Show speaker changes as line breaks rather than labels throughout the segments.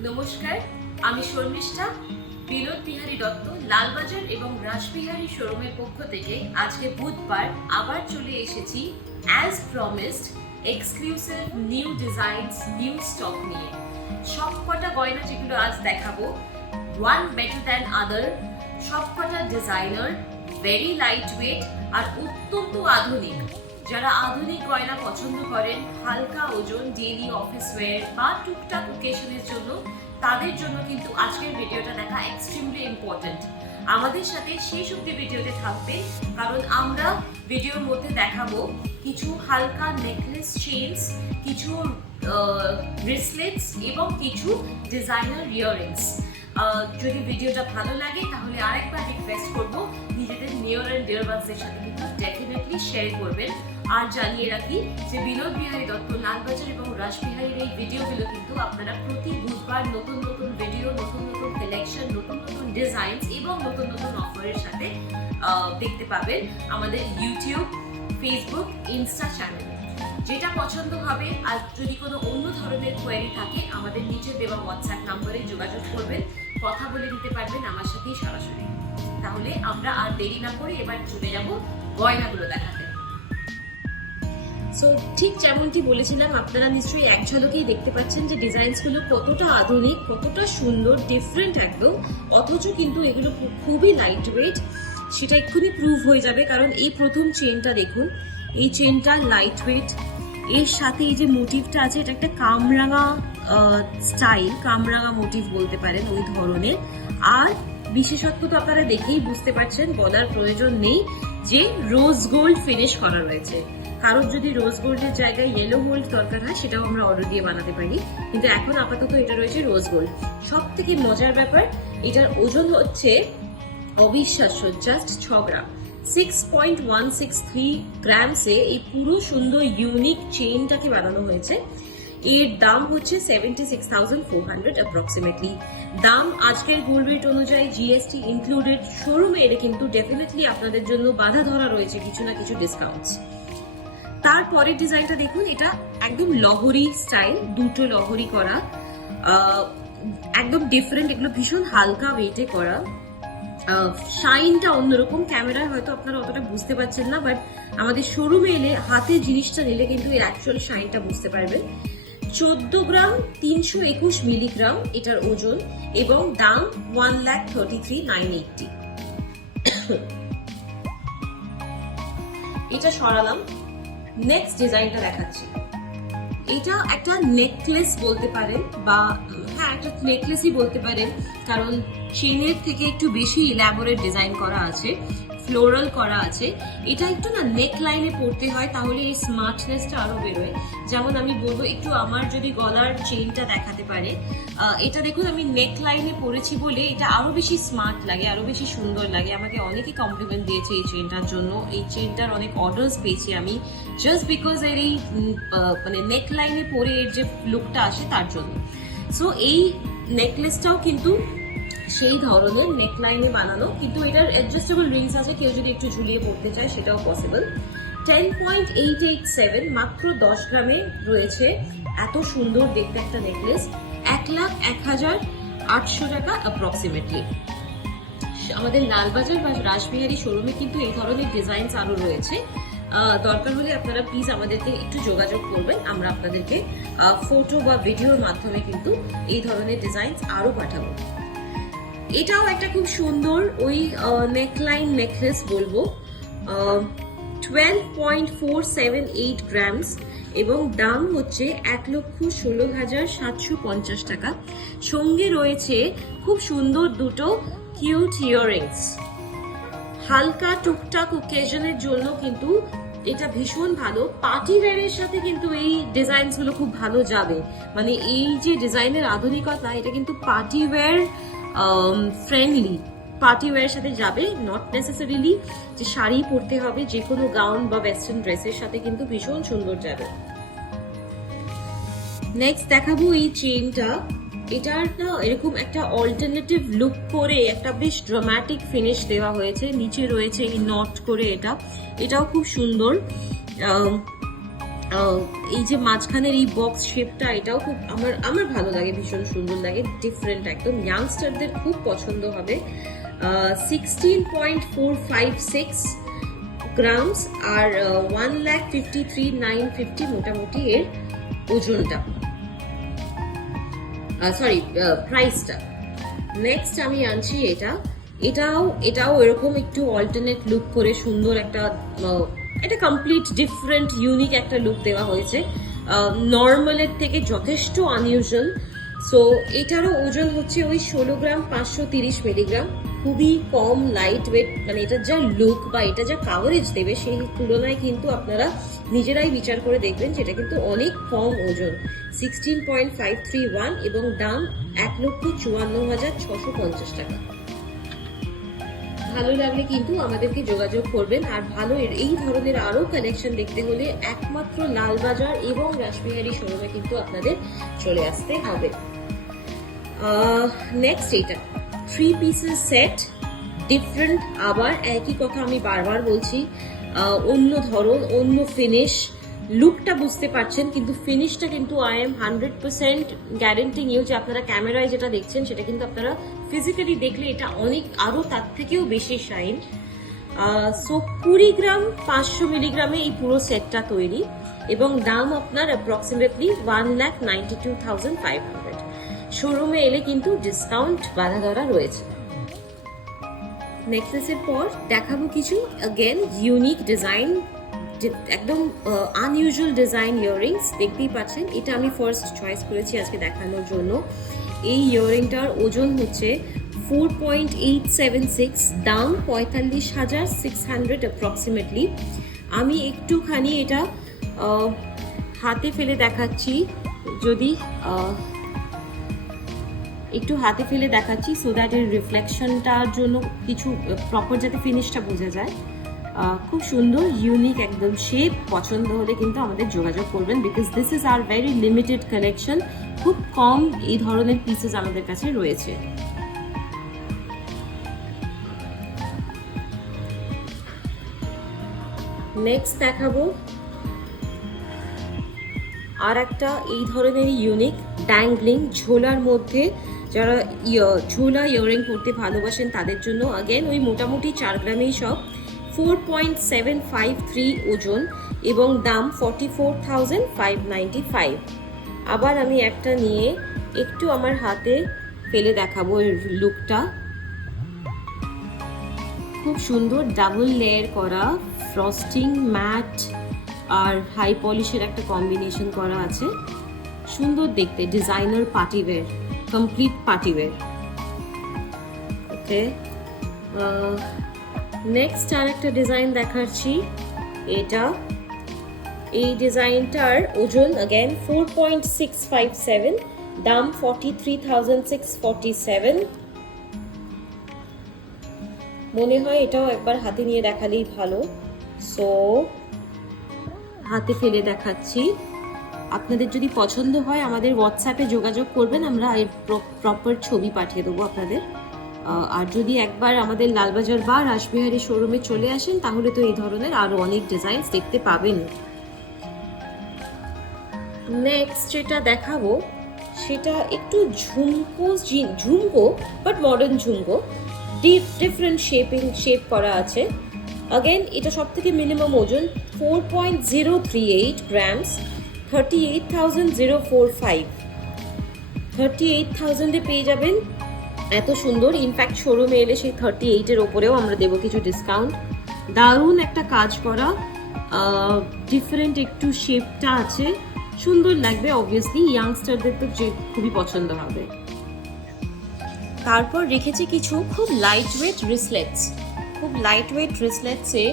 নমস্কার, আমি শর্মিষ্ঠা, বিনোদ বিহারী দত্ত, লালবাজার এবং রাসবিহারী শোরুমের পক্ষ থেকে আজকে বুধবার আবার চলে এসেছি as promised exclusive new designs new stock নিয়ে। সব কটা গয়না যেগুলো আজ দেখাবো ওয়ান বেটার দ্যান আদার সব কটা ডিজাইনার ভেরি লাইট ওয়েট আর অত্যন্ত আধুনিক। যারা আধুনিক গয়না পছন্দ করেন, হালকা ওজন ডেইলি অফিস ওয়্যার বা টুকটাক ওকেশনের জন্য, তাদের জন্য কিন্তু আজকের ভিডিওটা দেখা এক্সট্রিমলি ইম্পর্ট্যান্ট আমাদের সাথে শেষ অব্দি ভিডিওতে থাকবে কারণ আমরা ভিডিওর মধ্যে দেখাবো কিছু হালকা নেকলেস চেইনস কিছু ব্রেসলেটস এবং কিছু ডিজাইনার ইয়াররিংস যদি ভিডিওটা ভালো লাগে, তাহলে আরেকবার রিকোয়েস্ট করব নিজেদের নিয়ার অ্যান্ড ডিয়ার ওয়ান্সদের সাথে কিন্তু ডেফিনেটলি শেয়ার করবেন। আর জানিয়ে রাখি যে বিনোদ বিহারী দত্ত লালবাজার এবং রাসবিহারীর এই ভিডিওগুলো কিন্তু আপনারা প্রতি বুধবার নতুন নতুন ভিডিও নতুন নতুন কালেকশন নতুন নতুন ডিজাইনস এবং নতুন নতুন অফারের সাথে দেখতে পাবেন আমাদের ইউটিউব ফেসবুক ইনস্টা চ্যানেলে যেটা পছন্দ হবে, আর যদি কোনো অন্য ধরনের কোয়ারি থাকে, আমাদের নিচে দেওয়া হোয়াটসঅ্যাপ নম্বরে যোগাযোগ করবেন, কথা বলে দিতে পারবেন আমার সাথেই সরাসরি। তাহলে আমরা আর দেরি না করে এবার চলে যাব গয়নাগুলো দেখাতে। সো ঠিক যেমনটি বলেছিলাম, আপনারা নিশ্চয়ই এক ঝলকেই দেখতে পাচ্ছেন যে ডিজাইনসগুলো কতটা আধুনিক, কতটা সুন্দর ডিফারেন্ট একদম। অথচ কিন্তু এগুলো খুবই লাইট ওয়েট সেটা এক্ষুনি প্রুভ হয়ে যাবে, কারণ এই প্রথম চেনটা দেখুন এই চেনটা লাইট ওয়েট এর সাথে এই যে মোটিভটা আছে, এটা একটা কামরাঙা স্টাইল কামরাঙা মোটিভ বলতে পারেন ওই ধরনের। আর বিশেষত্ব তো আপনারা দেখেই বুঝতে পারছেন, বলার প্রয়োজন নেই যে রোজ গোল্ড ফিনিশ করা রয়েছে। কারোর যদি রোজ গোল্ডের জায়গায় ইয়েলো গোল্ড দরকার হয়, সেটাও আমরা অর্ডার দিয়ে বানাতে পারি। কিন্তু এখন আপাতত এটা রয়েছে রোজ গোল্ড সব থেকে মজার ব্যাপার, এটার ওজন হচ্ছে অবিশ্বাস্য জাস্ট ছ gram. Six point one six three গ্রামসে এই পুরো সুন্দর ইউনিক চেইনটাকে বানানো হয়েছে। এর দাম হচ্ছে seventy six thousand four hundred approximately দাম আজকের গোল্ড রেট অনুযায়ী জিএসটি ইনক্লুডেড শোরুমে এটা কিন্তু ডেফিনেটলি আপনাদের জন্য বাধা ধরা রয়েছে কিছু না কিছু ডিসকাউন্টস তারপরের ডিজাইনটা দেখুন, এটা একদম লহরি স্টাইল দুটো লহরি করা। একদম ডিফারেন্ট এগুলো ভীষণ হালকা ওয়েটে করা। শাইনটা অন্যরকম। ক্যামেরায় হয়তো আপনারা অতটা বুঝতে পারছেন না বাট আমাদের শোরুমে এলে হাতে জিনিসটা নিলে কিন্তু এর অ্যাকচুয়াল শাইনটা বুঝতে পারবেন। চোদ্দ গ্রাম, তিনশো একুশ মিলিগ্রাম এটার ওজন এবং দাম one lakh thirty three nine eighty এটা সরালাম। নেক্সট ডিজাইনটা দেখাচ্ছি। এটা একটা নেকলেস বলতে পারেন বা হ্যাঁ একটা নেকলেসই বলতে পারেন। কারণ চেনের থেকে একটু বেশি ইলাবোরেট ডিজাইন করা আছে ফ্লোরাল করা আছে। এটা একটু না নেক লাইনে পড়তে হয়, তাহলে এই স্মার্টনেসটা আরও বেরোয়। যেমন আমি বলব, একটু আমার যদি গলার চেইনটা দেখাতে পারে এটা দেখুন, আমি নেক লাইনে পরেছি বলে এটা আরও বেশি স্মার্ট লাগে, আরও বেশি সুন্দর লাগে। আমাকে অনেকে কমপ্লিমেন্ট দিয়েছে এই চেনটার জন্য। এই চেনটার অনেক অর্ডার্স পেয়েছি আমি জাস্ট বিকজ এর এই মানে নেক লাইনে পরে এর যে লুকটা আসে, তার জন্য। সো এই নেকলেসটাও কিন্তু সেই ধরনের নেক লাইনে বানানো। কিন্তু এটার অ্যাডজাস্টেবল রিংস আছে, কেউ যদি একটু ঝুলিয়ে পড়তে চায়, সেটাও possible ten point eight eight seven মাত্র দশ গ্রামে রয়েছে এত সুন্দর দেখতে একটা নেকলেস এক লাখ এক হাজার আটশো টাকা অ্যাপ্রক্সিমেটলি আমাদের লালবাজার বা রাসবিহারী শোরুমে কিন্তু এই ধরনের ডিজাইনস আরও রয়েছে। দরকার হলে আপনারা প্লিজ আমাদেরকে একটু যোগাযোগ করবেন। আমরা আপনাদেরকে ফটো বা ভিডিওর মাধ্যমে কিন্তু এই ধরনের ডিজাইন আরও পাঠাবো। এটাও একটা খুব সুন্দর ওই নেকলাইন নেকলেস বলব। Twelve point four seven eight grams এবং দাম হচ্ছে এক লক্ষ ষোলো হাজার সাতশো পঞ্চাশ টাকা। সঙ্গে রয়েছে খুব সুন্দর দুটো কিউট ইয়াররিংস হালকা টুকটাক ওকেশনের জন্য কিন্তু এটা ভীষণ ভালো। পার্টি ওয়্যারের সাথে কিন্তু এই ডিজাইনসগুলো খুব ভালো যাবে। মানে এই যে ডিজাইনের আধুনিকতা, এটা কিন্তু পার্টি ওয়্যার ফ্রেন্ডলি পার্টি ওয়্যারের সাথে যাবে। নট নেসেসারিলি যে শাড়ি পরতে হবে, যে কোনো গাউন বা ওয়েস্টার্ন ড্রেসের সাথে কিন্তু ভীষণ সুন্দর যাবে। নেক্সট দেখাবো এই চেনটা এটার না এরকম একটা অল্টারনেটিভ লুক করে একটা বেশ ড্রামাটিক ফিনিশ দেওয়া হয়েছে। নিচে রয়েছে এই নট করে এটা। এটাও খুব সুন্দর। এই যে মাঝখানের এই বক্স শেপটা এটাও খুব আমার আমার ভালো লাগে, ভীষণ সুন্দর লাগে। ডিফারেন্ট একদম। ইয়াংস্টারদের খুব পছন্দ হবে। Sixteen point four five six grams আর one lakh fifty three nine fifty মোটামুটি এর ওজনটা। সরি প্রাইসটা নেক্সট আমি আনছি এটা। এটাও এটাও এরকম একটু অল্টারনেট লুক করে সুন্দর একটা এটা কমপ্লিট ডিফারেন্ট ইউনিক একটা লুক দেওয়া হয়েছে। নর্মালের থেকে যথেষ্ট আনইউজুয়াল সো এটারও ওজন হচ্ছে ওই ষোলো গ্রাম পাঁচশো তিরিশ মিলিগ্রাম খুবই কম লাইট ওয়েট মানে এটার যা লুক বা এটা যা কাভারেজ দেবে, সেই তুলনায় কিন্তু আপনারা নিজেরাই বিচার করে দেখবেন যেটা কিন্তু অনেক কম ওজন। Sixteen point five three one এবং দাম এক লক্ষ চুয়ান্ন হাজার ছশো পঞ্চাশ টাকা। ভালো লাগলে কিন্তু আমাদেরকে যোগাযোগ করবেন, আর ভালো এই ধরনের আরও কালেকশন দেখতে হলে একমাত্র লালবাজার এবং রাসবিহারি শোরুমে কিন্তু আপনাদের চলে আসতে হবে। নেক্সট এটা। থ্রি পিসের সেট ডিফারেন্ট আবার একই কথা আমি বারবার বলছি অন্য ধরন, অন্য ফিনিশ লুকটা বুঝতে পারছেন, কিন্তু ফিনিশটা কিন্তু I am hundred percent guarantee you যে আপনারা ক্যামেরায় যেটা দেখছেন, সেটা কিন্তু আপনারা ফিজিক্যালি দেখলে এটা অনেক আরও তার থেকেও বেশি শাইন সো কুড়ি গ্রাম পাঁচশো মিলিগ্রামে এই পুরো সেটটা তৈরি এবং দাম আপনার approximately one lakh ninety two thousand five hundred শোরুমে এলে কিন্তু ডিসকাউন্ট বাধা ধরা রয়েছে নেকলেসের পর দেখাবো কিছু অ্যাগেন ইউনিক ডিজাইন একদম আনইউজুয়াল ডিজাইন ইয়াররিংস দেখতেই পাচ্ছেন। এটা আমি ফার্স্ট চয়েস করেছি আজকে দেখানোর জন্য। এই ইয়াররিংটার ওজন হচ্ছে four point eight seven six দাম পঁয়তাল্লিশ হাজার সিক্স হান্ড্রেড অ্যাপ্রক্সিমেটলি আমি একটুখানি এটা হাতে ফেলে দেখাচ্ছি, যদি একটু হাতে ফেলে দেখাচ্ছি সো দ্যাট এর রিফ্লেকশনটার জন্য কিছু প্রপার যাতে ফিনিশটা বোঝা যায়। খুব সুন্দর ইউনিক একদম শেপ পছন্দ হলে কিন্তু আমাদের যোগাযোগ করবেন because this is a very limited collection খুব কম এই ধরনের পিসেস আমাদের কাছে রয়েছে। নেক্সট দেখাবো। আর একটা এই ধরনের ইউনিক ড্যাংলিং ঝোলার মধ্যে যারা ঝোলা ইয়ারিং করতে ভালোবাসেন তাদের জন্য আগেন ওই মোটামুটি চার গ্রামেই সব। Four point seven five three ওজন এবং দাম forty four thousand five ninety five আবার আমি একটা নিয়ে একটু আমার হাতে ফেলে দেখাবো এর লুকটা খুব সুন্দর ডাবল লেয়ার করা ফ্রস্টিং ম্যাট আর হাই পলিশের একটা কম্বিনেশন করা আছে। সুন্দর দেখতে designer partywear complete partywear okay next আর একটা ডিজাইন দেখাচ্ছি। এটা। এই ডিজাইনটার ওজন again four point six five seven দাম forty three thousand six forty seven মনে হয় এটাও একবার হাতে নিয়ে দেখালেই ভালো। সো হাতে ফেলে দেখাচ্ছি। আপনাদের যদি পছন্দ হয়, আমাদের হোয়াটসঅ্যাপে যোগাযোগ করবেন, আমরা এর প্রপার ছবি পাঠিয়ে দেবো আপনাদের। আর যদি একবার আমাদের লালবাজার বা রাসবিহারি শোরুমে চলে আসেন, তাহলে তো এই ধরনের আরও অনেক ডিজাইনস দেখতে পাবেন। নেক্সট যেটা দেখাবো, সেটা একটু ঝুমকো ঝুমকো বাট মডার্ন ঝুমকো। ডিপ ডিফারেন্ট শেপিং শেপ করা আছে। অগেন এটা সব থেকে মিনিমাম ওজন four point zero three eight grams thirty eight thousand zero four five thirty eight থাউজেন্ডে পেয়ে যাবেন। এত সুন্দর ইনফ্যাক্ট শোরুমে এলে সেই থার্টি এইটের ওপরেও আমরা দেবো কিছু ডিসকাউন্ট দারুণ একটা কাজ করা। ডিফারেন্ট একটু শেপটা আছে। সুন্দর লাগবে অবভিয়াসলি ইয়াংস্টারদের তো যে খুবই পছন্দ হবে। তারপর রেখেছি কিছু খুব লাইট ওয়েট রিসলেটস খুব লাইট ওয়েট রিসলেটসে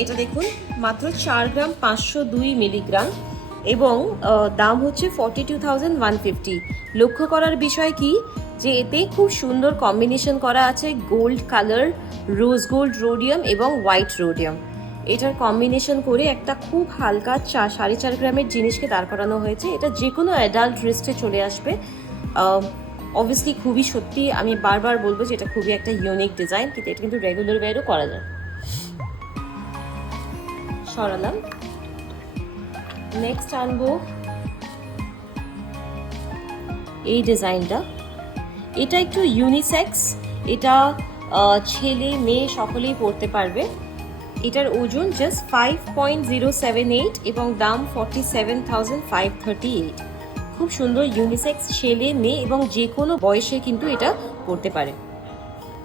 এটা দেখুন, মাত্র চার গ্রাম পাঁচশো দুই মিলিগ্রাম এবং দাম হচ্ছে forty two thousand one fifty লক্ষ্য করার বিষয় কি? যে এতে খুব সুন্দর কম্বিনেশন করা আছে gold colour rose gold rhodium এবং হোয়াইট রোডিয়াম এটার কম্বিনেশন করে একটা খুব হালকা চা, সাড়ে চার গ্রামের জিনিসকে দাঁড় করানো হয়েছে। এটা যে কোনো অ্যাডাল্ট রেস্টে চলে আসবে। অবভিয়াসলি খুবই সত্যি, আমি বারবার বলব যে এটা খুবই একটা ইউনিক ডিজাইন কিন্তু এটা কিন্তু রেগুলার ওয়্যারও করা যায়। সরালাম নেক্সট আনব এই ডিজাইনটা। এটা একটু ইউনিসেক্স এটা ছেলে, মেয়ে সকলেই পরতে পারবে। এটার ওজন just five point zero seven eight এবং দাম forty seven thousand five thirty eight খুব সুন্দর ইউনিসেক্স ছেলে, মেয়ে এবং যে কোনো বয়সে কিন্তু এটা পরতে পারে।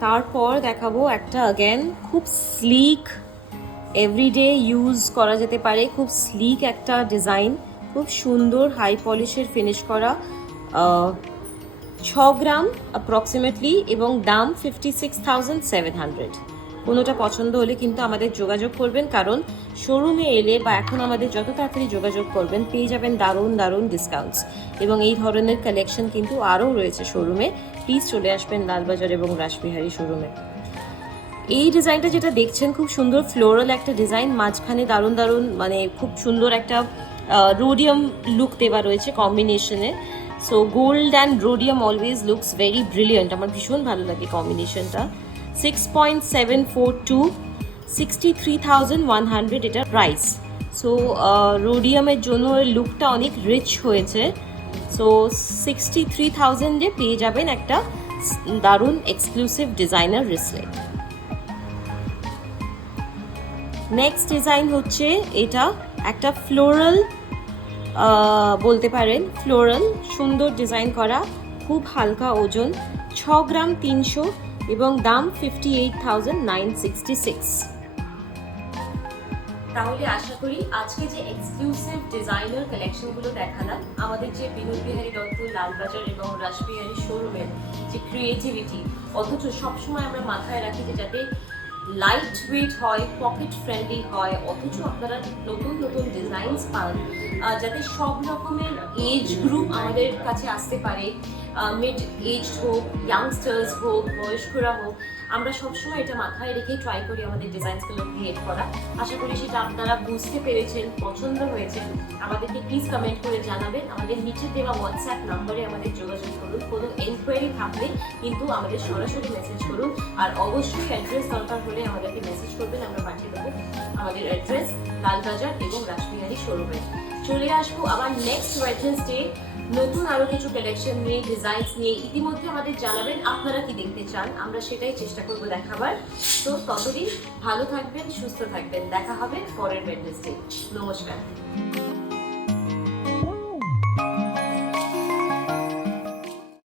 তারপর দেখাবো একটা অ্যাগেন খুব স্লিক এভরিডে ইউজ করা যেতে পারে। খুব স্লিক একটা ডিজাইন খুব সুন্দর হাই পলিশের ফিনিশ করা ছ গ্রাম অ্যাপ্রক্সিমেটলি এবং দাম fifty six thousand seven hundred কোনোটা পছন্দ হলে কিন্তু আমাদের যোগাযোগ করবেন, কারণ শোরুমে এলে বা এখন আমাদের যত তাড়াতাড়ি যোগাযোগ করবেন, পেয়ে যাবেন দারুণ দারুণ ডিসকাউন্টস এবং এই ধরনের কালেকশন কিন্তু আরও রয়েছে শোরুমে প্লিজ চলে আসবেন লালবাজার এবং রাসবিহারী শোরুমে এই ডিজাইনটা যেটা দেখছেন, খুব সুন্দর ফ্লোরাল একটা ডিজাইন, মাঝখানে দারুণ দারুণ মানে খুব সুন্দর একটা রোডিয়াম লুক দেওয়া রয়েছে কম্বিনেশনে so gold and rhodium always looks very brilliant আমার ভীষণ ভালো লাগে কম্বিনেশনটা six point seven four two sixty three thousand one hundred এটা প্রাইস সো রোডিয়ামের জন্য এর লুকটা অনেক রিচ হয়েছে। সো সিক্সটি থ্রি থাউজেন্ডে পেয়ে যাবেন একটা দারুণ exclusive designer bracelet next design হচ্ছে এটা একটা ফ্লোরাল বলতে পারেন ফ্লোরাল সুন্দর ডিজাইন করা, খুব হালকা ওজন, ছ গ্রাম তিনশো এবং দাম fifty eight thousand nine sixty six তাহলে আশা করি আজকে যে এক্সক্লুসিভ ডিজাইনার কালেকশনগুলো দেখালাম, আমাদের যে বিনোদ বিহারী দত্ত, লালবাজার এবং রাসবিহারী শোরুমের যে ক্রিয়েটিভিটি অথচ সবসময় আমরা মাথায় রাখি যে যাতে লাইট ওয়েট হয় পকেট ফ্রেন্ডলি হয়, অথচ আপনারা নতুন নতুন ডিজাইনস পান। যাতে সব রকমের এজ গ্রুপ আমাদের কাছে আসতে পারে। মিড এজ হোক ইয়াংস্টার্স হোক, বয়স্করা হোক, আমরা সবসময় এটা মাথায় রেখে ট্রাই করি আমাদের ডিজাইনসগুলো ক্রিয়েট করা। আশা করি সেটা আপনারা বুঝতে পেরেছেন, পছন্দ হয়েছে। আমাদেরকে প্লিজ কমেন্ট করে জানাবেন। আমাদের নিচে দেওয়া হোয়াটসঅ্যাপ নম্বরে আমাদের যোগাযোগ করুন। কোনো এনকোয়ারি থাকলে কিন্তু আমাদের সরাসরি মেসেজ করুন। আর অবশ্যই অ্যাড্রেস দরকার হলে আমাদেরকে মেসেজ করবেন, আমরা পাঠিয়ে দেবো। আমাদের অ্যাড্রেস লালবাজার এবং রাসবিহারী শোরুমে। চলে আসব আবার নেক্সট ওয়েডনেসডে নতুন আরও কিছু কালেকশন নিয়ে ডিজাইন নিয়ে। ইতিমধ্যে আমাদের জানাবেন আপনারা কি দেখতে চান, আমরা সেটাই চেষ্টা করব দেখাবার। তো ততদিন ভালো থাকবেন, সুস্থ থাকবেন। দেখা হবে পরের ওয়েডনেসডে নমস্কার।